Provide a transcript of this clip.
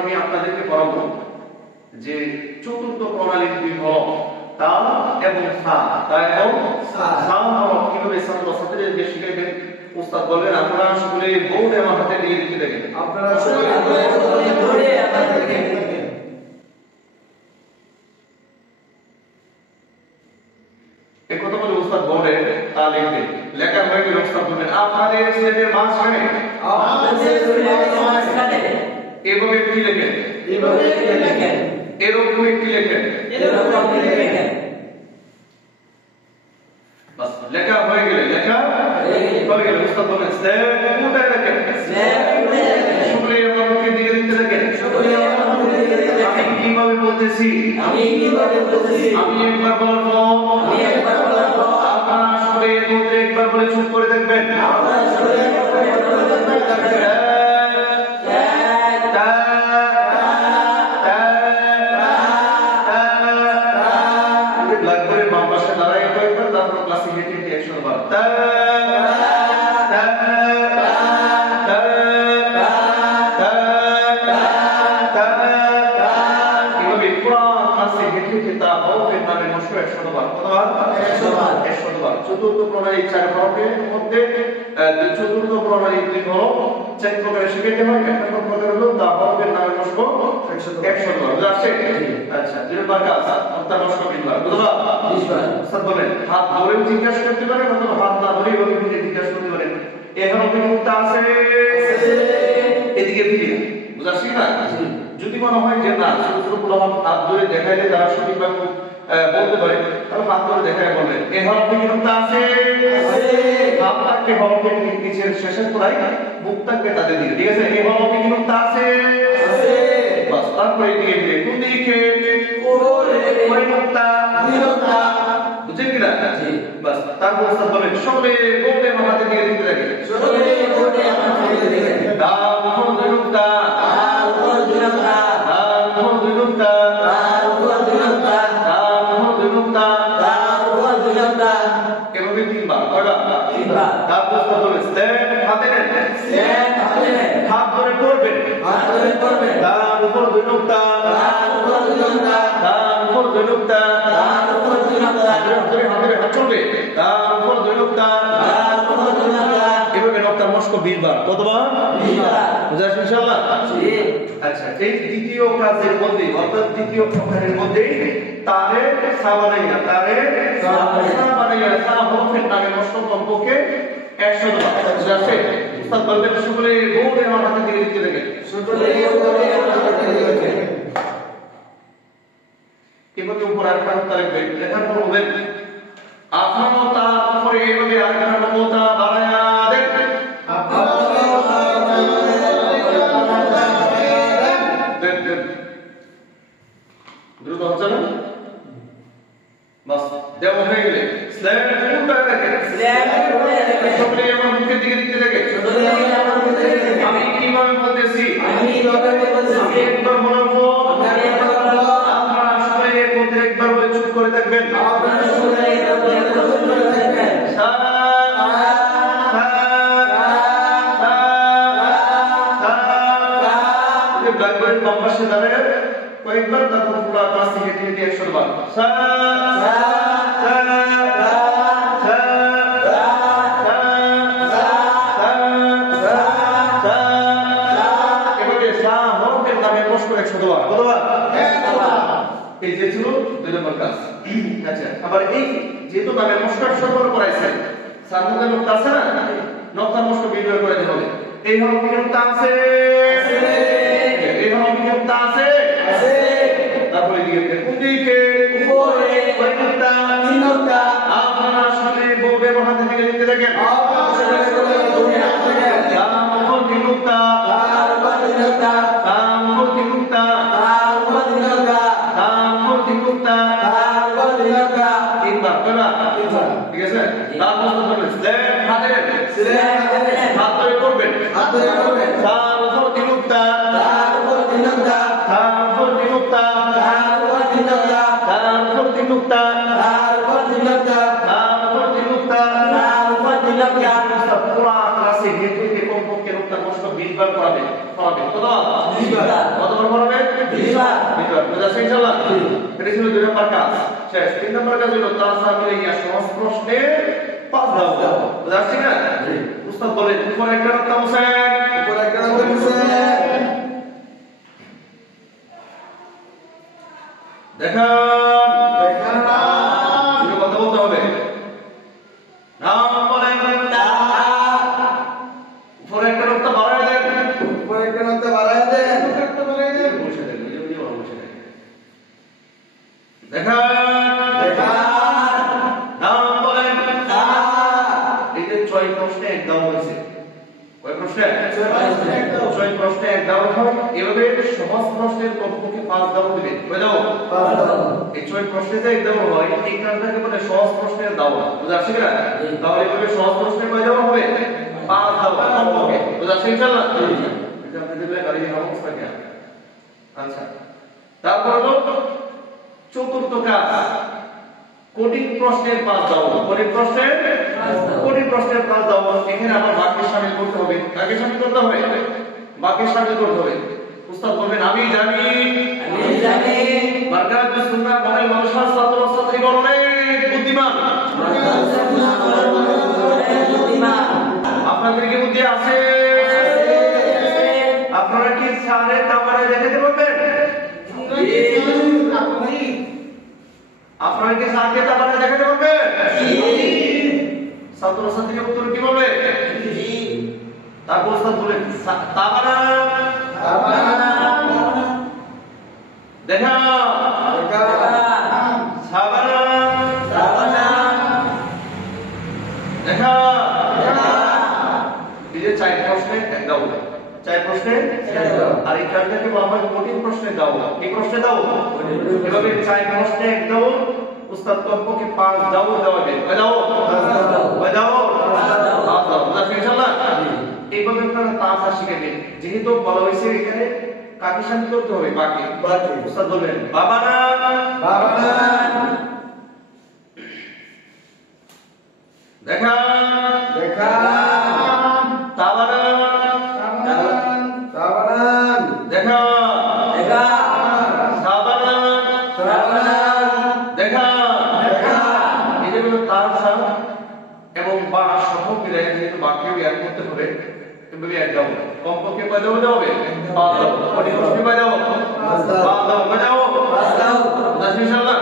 আমি আপনাদেরকে পড়াবো যে চতুর্থ প্রণালীর দুই হরফ তা এবং সা, তা এবং সা হরফ কিভাবে ছাত্রছাত্রীদেরকে শিখাইবেন উস্তাদ বলবেন আপনারা সকলে বোর্ডে আমার হাতে দিয়ে দিতে দেখেন। আপনারা সকলে বোর্ডে আমার হাতে দিয়ে দিতে দেখেন। এই কথা বলে উস্তাদ বোর্ডে তা লিখবেন। লেখা হয়ে গেলে উস্তাদ বলবেন আপনাদের স্লেটের মাঝখানে এভাবে একটি লেখেন, এভাবে একটি লেখেন, এরকম একটি লেখেন, এরকম একটি লেখেন। বাস লেখা হয়ে গেলে উস্তাদ বলেন স্লেট উঠায় রাখেন, স্লেট উঠায় রাখেন, সকলে আমাকে দিয়ে দিতে থাকেন, সকলে আমাকে দিয়ে দিতে থাকেন। আমি কিভাবে বলতেছি, আমি একবার বলার পর আপনারা সকলে একবার বলে চুপ করে থাকবেন। আপনারা সকলে একবার বলে থাকবেন। ব্ল্যাকবোর্ডের বাম পাশে দাঁড়ায় একবার, তারপর ক্লাসে হেঁটে হেঁটে 100 বার তা তা তা তা এভাবে পুরো ক্লাসে হেঁটে হেঁটে তা হরফের নামে মশক 100 বার। কতবার? 100 বার। চতুর্থ প্রণালী 4 হরফের মধ্যে চতুর্থ প্রণালী 2 হরফ 4 প্রকারে শিখাইতে হয়। এক নম্বর প্রকার হলো তা হরফের নামে মশক 100 বার। বুঝা আসছে? আচ্ছা, 2 নম্বর কাজ তার মশক 20 বার। বুঝবা? 20 বার। স্যার বলেন হাত ধরেও জিজ্ঞাসা করতে পারেন অথবা হাত না ধরেই ওইভাবে জিজ্ঞাসা করতে পারেন। এই হরফের মুক্তা আছে এদিকে ফিরে। বুঝা আসছে না? যদি মনে হয় যে না ছোট ছোট পোলাপান হাত ধরে দেখাইলে তারা সঠিকভাবে বলতে পারে তাহলে হাত ধরে দেখায় বলবেন এই হরফে কি মুক্তা আছে? আপনাকে হরফের নিচের শেষের তোরাই মুক্তাকে তাদের দিকে। ঠিক আছে? এই হরফে কি মুক্তা আছে? বাস তারপরে দিয়ে দিলে কোন দিকে? উপরে। ওই মুক্তা বিরক্তা। বুঝছেন কি না? জি। বাস তারপর উস্তাদ বলেন সকলে বোর্ডে হাতে দিয়ে দিতে লাগে, সকলে বোর্ডে হাতে দিয়ে দিতে লাগে। দাল উপর বিরক্তা, দাল উপর বিরক্তা, দাল উপর বিরক্তা, দাল উপর বিরক্তা, দাল উপর বিরক্তা, দাল উপর বিরক্তা। এভাবে 3 বার। কয়বার? 3 বার। তারপর উস্তাদ বলেন স্লেট হাতে নেন, স্লেট হাতে নেন, হাত ধরে পড়বেন, হাত ধরে পড়বেন। দাল উপর বিরক্তা, দাল উপর বিরক্তা, দাল উপর বিরক্তা, দাল উপর বিরক্তা। ধরে হাতে হাত চলবে। দাল উপর বিরক্তা, দাল উপর বিরক্তা। এভাবে নক্তার মশক 20 বার। কতবার? 20 বার। বুঝা আসছে ইনশাআল্লাহ? জি। আচ্ছা, এই দ্বিতীয় কাজের মধ্যে অর্থাৎ দ্বিতীয় প্রকারের মধ্যে তারে সাবানাইয়া, তারে সাবানাইয়া সা হরফের নামে মশক কমপক্ষে 100 বার। বুঝা আসছে? উস্তাদ বলবেন সকলে বোর্ডে আমার হাতে দিয়ে দিতে লাগে, সকলে বোর্ডে আমার হাতে দিয়ে দিতে লাগে। এভাবে উপর আরেকটা নুক্তা লিখবেন। লেখার পর বলবেন আপনারা তার উপরে এভাবে আরেকটা নুক্তা বাড়ায়া দেন, দ্রুত হচ্ছে না? বাস দেওয়া হয়ে গেলে স্ল্যাব উল্টায় দেখেন, স্ল্যাব উল্টায় দেখেন, সকলে আমার মুখের দিকে দিতে দেখেন, সকলে আমার মুখের দিকে দেখেন। আমি কিভাবে বলতেছি, আমি কিভাবে বলতেছি, আমি একবার বলার পর আপনারা সকলে একবার বলে চুপ করে থাকবেন, আপনারা সকলে একবার বলে চুপ করে থাকবেন। ব্ল্যাকবোর্ডের বাম পাশে দাঁড়ায় কয়েকবার তারপর পুরো ক্লাস থেকে হেঁটে 100 বার সা সা সা সা সা এবারে সা হরফের নামে মশক 100 বার। কতবার? 100 বার। এই যে ছিল 2 নম্বর কাজ। আচ্ছা, আবার এই যেহেতু নামে মশক 100 বার করাইছেন সার মধ্যে নকতা আছে না, নকতার মশক বিনিয়োগ করে দিতে হবে। এই হরফে নকতা আছে, এই হরফে নকতা আছে, তারপরে দিকে কোন দিকে? উপরে। ওই নকতা, তিন নকতা। আপনারা সকলে বোর্ডে হাতে দিকে দিতে থাকেন, আপনারা সকলে বোর্ডে হাতে দিকে দাম উপর তিন নকতা, দাম উপর তিন নকতা, দাম উপর তিন নকতা, দাম উপর তিন নকতা, দাম উপর তিন নকতা, দাম উপর তিন নকতা। তিনবার কয়বার? তিনবার। ঠিক আছে? তারপর বলবেন স্ল্যাব হাতে নেন, স্ল্যাব হাতে নেন, হাত ধরে পড়বেন, হাত ধরে পড়বেন। দাম উপর তিন নকতা, দাম উপর তিন নকতা, দাম উপর তিন নকতা, দাম উপর তিন নকতা, দাম উপর তিন নকতা, দাম উপর তিন নকতা, দাম উপর তিন নকতা, দাম উপর তিন নকতা। পুরো ক্লাসে হেঁটে হেঁটে কমপক্ষে নকতার মশক 20 বার পড়াবেন। কতবার? 20 বার। কতবার? নম্বর হবে 20 বার। বুঝা যাচ্ছে ইনশাআল্লাহ? এটা ছিল 2 নম্বর কাজ শেষ। 3 নম্বর কাজ হলো তার সামনে ইয়া সহজ প্রশ্নে 5 দাও বুঝা যাচ্ছে না? উস্তাদ বলে উপরে একটা রাখতে বসেন, উপরে একটা রাখতে বসেন। দেখান কথা বলতে হবে। নাম বলেন। উপরে একটা রাখতে বাড়ায় দেন, উপরে একটা রাখতে বাড়ায় দেন। বসে দেন, বসে দেন। দেখান নাম বলেন। এই যে 6 প্রশ্নে এক দাও হয়েছে। কয় প্রশ্নে? 6 প্রশ্নে এক দাও হয়। এভাবে সহজ প্রশ্নের কমপক্ষে 5 দাও দিবেন। কয় দাও? 5 দাও। এই 6 প্রশ্নে যে এক দাও হয় এই কারণটাকে বলে সহজ প্রশ্নের দাও। বুঝা যাচ্ছে কিনা? তাহলে এভাবে সহজ প্রশ্নের কয় দাও হবে? 5 দাও কমপক্ষে। বুঝা যাচ্ছে ইনশাআল্লাহ? এটা আপনি দিলে গাড়ি অবস্থা কি? আচ্ছা, তারপর হলো চতুর্থ কাজ, কঠিন প্রশ্নের 5 দাও। কঠিন প্রশ্নের 5 দাও। এখানে আবার বাক্যে শামিল করতে হবে। কাকে শামিল করতে হবে? বাক্যে শামিল করতে হবে। উস্তাদ বলবেন আমি জানি, মার্কাত সুন্নাহ মনে মানুষের ছাত্র ছাত্রী অনেক বুদ্ধিমান। আপনাদের কি বুদ্ধি আছে? আপনারা কি স্যারের নাম্বারে দেখাতে পারবেন? আপনারা কি স্যারকে নাম্বারে দেখাতে পারবেন? ছাত্র ছাত্রীর উত্তর কি বলবে? তারপর উস্তাদ বলেন তাবানা দেখা সাবানা দেখা। এই যে 4 প্রশ্নে এক দাও, 4 প্রশ্নে আর এই কাজটাকে বলা হয় কঠিন প্রশ্নে দাও। কি প্রশ্নে দাও? এভাবে 4 প্রশ্নে এক দাও। উস্তাদ কমপক্ষে 5 দাও দেওয়াবে। কয় দাও? 5 দাও। বুঝা গেছে ইনশাআল্লাহ? এইভাবে আপনারা তাসা শিখেবেন। যেহেতু বলা হয়েছে এখানে কাকে শামিল করতে হবে? বাকি। উস্তাদ বলবেন বাবা না দেখা তাবানা দেখা সাবানা দেখা। এই যে তাসা এবং বা সহ মিলে যেহেতু বাক্যে বিয়ার করতে হবে এভাবে এক দাও। কমপক্ষে কয় দাও হবে? 5 দাও। কঠিন প্রশ্নে কয় দাও? 5 দাও। কয় দাও? 5 দাও। ইনশাআল্লাহ?